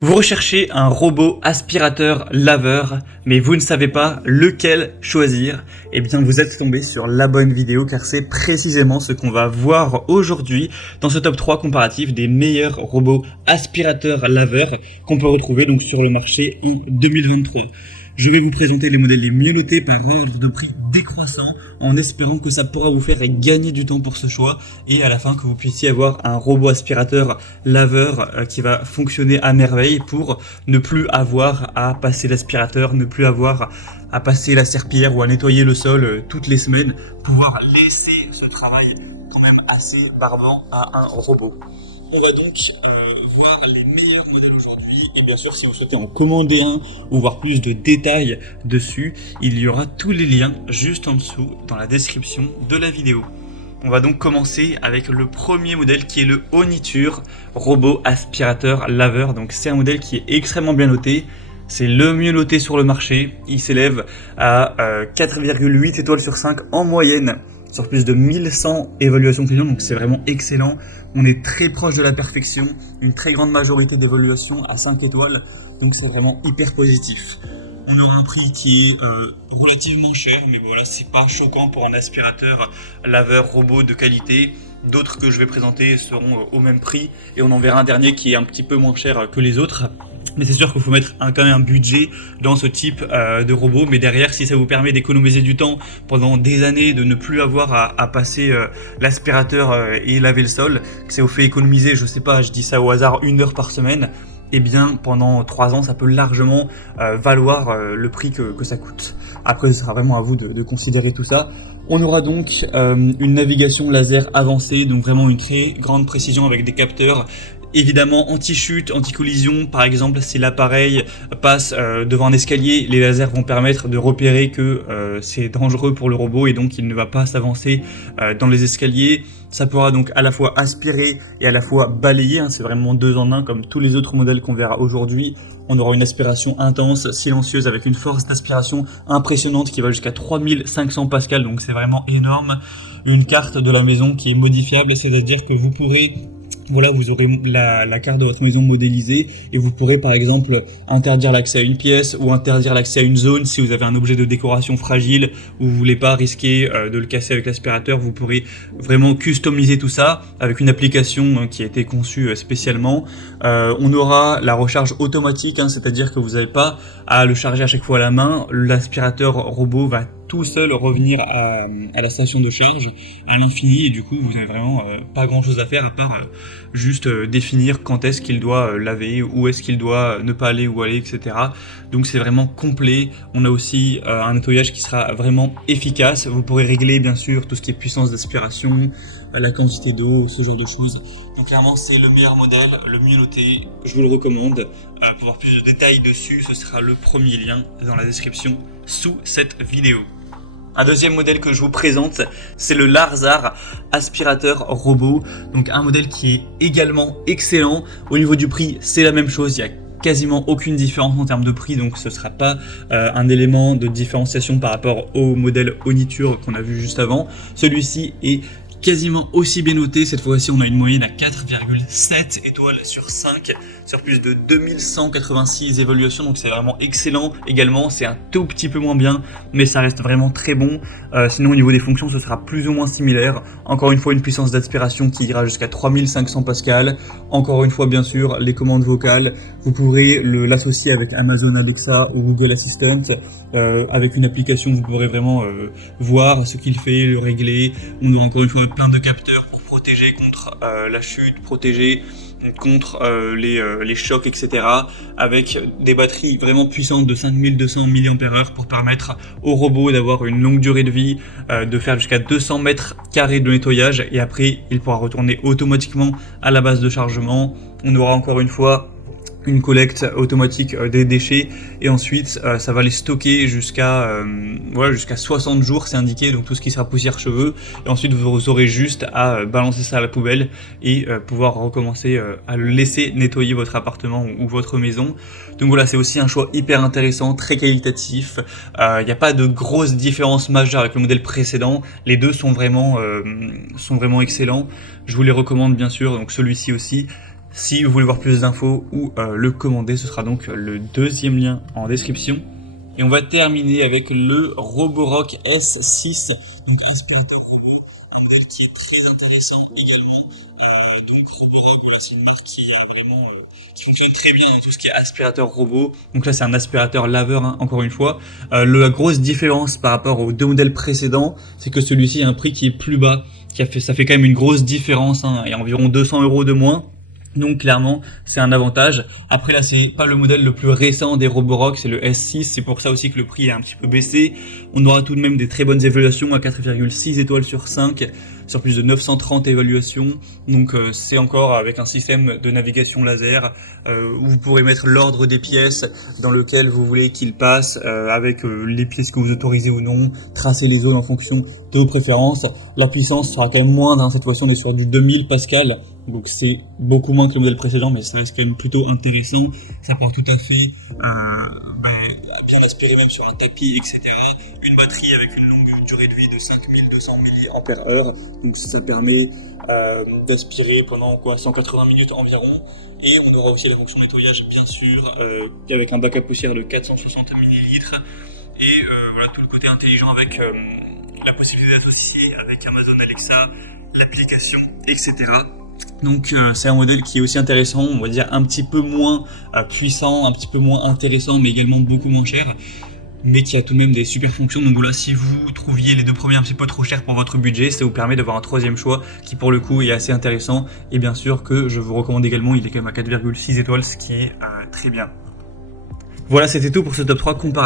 Vous recherchez un robot aspirateur laveur, mais vous ne savez pas lequel choisir. Eh bien, vous êtes tombé sur la bonne vidéo car c'est précisément ce qu'on va voir aujourd'hui dans ce top 3 comparatif des meilleurs robots aspirateurs laveurs qu'on peut retrouver donc sur le marché en 2023. Je vais vous présenter les modèles les mieux notés par ordre de prix décroissant en espérant que ça pourra vous faire gagner du temps pour ce choix et à la fin que vous puissiez avoir un robot aspirateur laveur qui va fonctionner à merveille pour ne plus avoir à passer l'aspirateur, ne plus avoir à passer la serpillière ou à nettoyer le sol toutes les semaines, pouvoir laisser ce travail quand même assez barbant à un robot. On va donc voir les meilleurs modèles aujourd'hui et bien sûr si vous souhaitez en commander un ou voir plus de détails dessus, il y aura tous les liens juste en dessous dans la description de la vidéo. On va donc commencer avec le premier modèle qui est le Oniture robot aspirateur laveur. Donc c'est un modèle qui est extrêmement bien noté. C'est le mieux noté sur le marché. Il s'élève à 4,8 étoiles sur 5 en moyenne sur plus de 1100 évaluations clients, donc c'est vraiment excellent. On est très proche de la perfection, une très grande majorité d'évaluations à 5 étoiles, donc c'est vraiment hyper positif. On aura un prix qui est relativement cher, mais voilà, c'est pas choquant pour un aspirateur laveur robot de qualité. D'autres que je vais présenter seront au même prix, et on en verra un dernier qui est un petit peu moins cher que les autres. Mais c'est sûr qu'il faut mettre quand même un budget dans ce type de robot. Mais derrière, si ça vous permet d'économiser du temps pendant des années, de ne plus avoir à passer l'aspirateur et laver le sol, que ça vous fait économiser, je sais pas, je dis ça au hasard, 1 heure par semaine, eh bien pendant 3 ans, ça peut largement valoir le prix que ça coûte. Après, ce sera vraiment à vous de considérer tout ça. On aura donc une navigation laser avancée, donc vraiment une très grande précision avec des capteurs. Évidemment anti-chute, anti-collision, par exemple si l'appareil passe devant un escalier, les lasers vont permettre de repérer que c'est dangereux pour le robot et donc il ne va pas s'avancer dans les escaliers. Ça pourra donc à la fois aspirer et à la fois balayer, c'est vraiment 2 en 1 comme tous les autres modèles qu'on verra aujourd'hui. On aura une aspiration intense, silencieuse avec une force d'aspiration impressionnante qui va jusqu'à 3500 pascal, donc c'est vraiment énorme. Une carte de la maison qui est modifiable, c'est-à-dire que vous pourrez... Voilà, vous aurez la carte de votre maison modélisée et vous pourrez par exemple interdire l'accès à une pièce ou interdire l'accès à une zone si vous avez un objet de décoration fragile ou vous voulez pas risquer de le casser avec l'aspirateur. Vous pourrez vraiment customiser tout ça avec une application qui a été conçue spécialement. On aura la recharge automatique, c'est-à-dire que vous n'avez pas à le charger à chaque fois à la main. L'aspirateur robot va tout seul revenir à la station de charge à l'infini et du coup vous n'avez vraiment pas grand chose à faire à part juste définir quand est-ce qu'il doit laver, où est-ce qu'il doit ne pas aller, où aller, etc. Donc c'est vraiment complet. On a aussi un nettoyage qui sera vraiment efficace. Vous pourrez régler bien sûr tout ce qui est puissance d'aspiration, la quantité d'eau, ce genre de choses. Donc clairement c'est le meilleur modèle, le mieux noté, je vous le recommande. Pour avoir plus de détails dessus, ce sera le premier lien dans la description sous cette vidéo. Un deuxième modèle que je vous présente, c'est le Larzar aspirateur robot. Donc un modèle qui est également excellent. Au niveau du prix, c'est la même chose. Il y a quasiment aucune différence en termes de prix, donc ce ne sera pas un élément de différenciation par rapport au modèle Oniture qu'on a vu juste avant. Celui-ci est quasiment aussi bien noté. Cette fois-ci, on a une moyenne à 4,7 étoiles sur 5 sur plus de 2186 évaluations, donc c'est vraiment excellent. Également, c'est un tout petit peu moins bien, mais ça reste vraiment très bon. Sinon, au niveau des fonctions, ce sera plus ou moins similaire. Encore une fois, une puissance d'aspiration qui ira jusqu'à 3500 pascal. Encore une fois, bien sûr, les commandes vocales. Vous pourrez l'associer avec Amazon Alexa ou Google Assistant. Avec une application, vous pourrez vraiment voir ce qu'il fait, le régler. On aura encore une fois plein de capteurs pour protéger contre la chute, protéger contre les chocs, etc. Avec des batteries vraiment puissantes de 5200 mAh pour permettre au robot d'avoir une longue durée de vie, de faire jusqu'à 200 mètres carrés de nettoyage et après il pourra retourner automatiquement à la base de chargement. On aura encore une fois une collecte automatique des déchets et ensuite ça va les stocker jusqu'à 60 jours, c'est indiqué, donc tout ce qui sera poussière, cheveux, et ensuite vous aurez juste à balancer ça à la poubelle et pouvoir recommencer à le laisser nettoyer votre appartement ou votre maison. Donc voilà, c'est aussi un choix hyper intéressant, très qualitatif. Il n'y a pas de grosse différence majeure avec le modèle précédent, les deux sont vraiment excellents. Je vous les recommande bien sûr, donc celui-ci aussi. Si vous voulez voir plus d'infos ou le commander, ce sera donc le deuxième lien en description. Et on va terminer avec le Roborock S6, donc aspirateur robot, un modèle qui est très intéressant également. Donc Roborock, voilà, c'est une marque qui a vraiment qui fonctionne très bien dans tout ce qui est aspirateur robot. Donc là c'est un aspirateur laveur, hein, encore une fois. La grosse différence par rapport aux deux modèles précédents, c'est que celui-ci a un prix qui est plus bas, ça fait quand même une grosse différence, hein, et environ 200 € de moins. Donc clairement, c'est un avantage. Après là, c'est pas le modèle le plus récent des Roborock, c'est le S6. C'est pour ça aussi que le prix est un petit peu baissé. On aura tout de même des très bonnes évaluations à 4,6 étoiles sur 5, sur plus de 930 évaluations. Donc c'est encore avec un système de navigation laser où vous pourrez mettre l'ordre des pièces dans lequel vous voulez qu'il passe, avec les pièces que vous autorisez ou non, tracer les zones en fonction de vos préférences. La puissance sera quand même moindre, hein. Cette fois-ci on est sur du 2000 Pascal. Donc c'est beaucoup moins que le modèle précédent, mais ça reste quand même plutôt intéressant. Ça pourra tout à fait bien aspirer même sur un tapis, etc. Une batterie avec une longue durée de vie de 5200 mAh. Donc ça permet d'aspirer pendant 180 minutes environ. Et on aura aussi la fonction nettoyage, bien sûr, avec un bac à poussière de 460 ml. Et voilà, tout le côté intelligent avec la possibilité d'associer avec Amazon Alexa, l'application, etc. Donc c'est un modèle qui est aussi intéressant, on va dire un petit peu moins puissant, un petit peu moins intéressant, mais également beaucoup moins cher, mais qui a tout de même des super fonctions. Donc voilà, si vous trouviez les deux premiers un petit peu trop chers pour votre budget, ça vous permet d'avoir un troisième choix qui pour le coup est assez intéressant, et bien sûr que je vous recommande également. Il est quand même à 4,6 étoiles, ce qui est très bien. Voilà, c'était tout pour ce top 3 comparatif.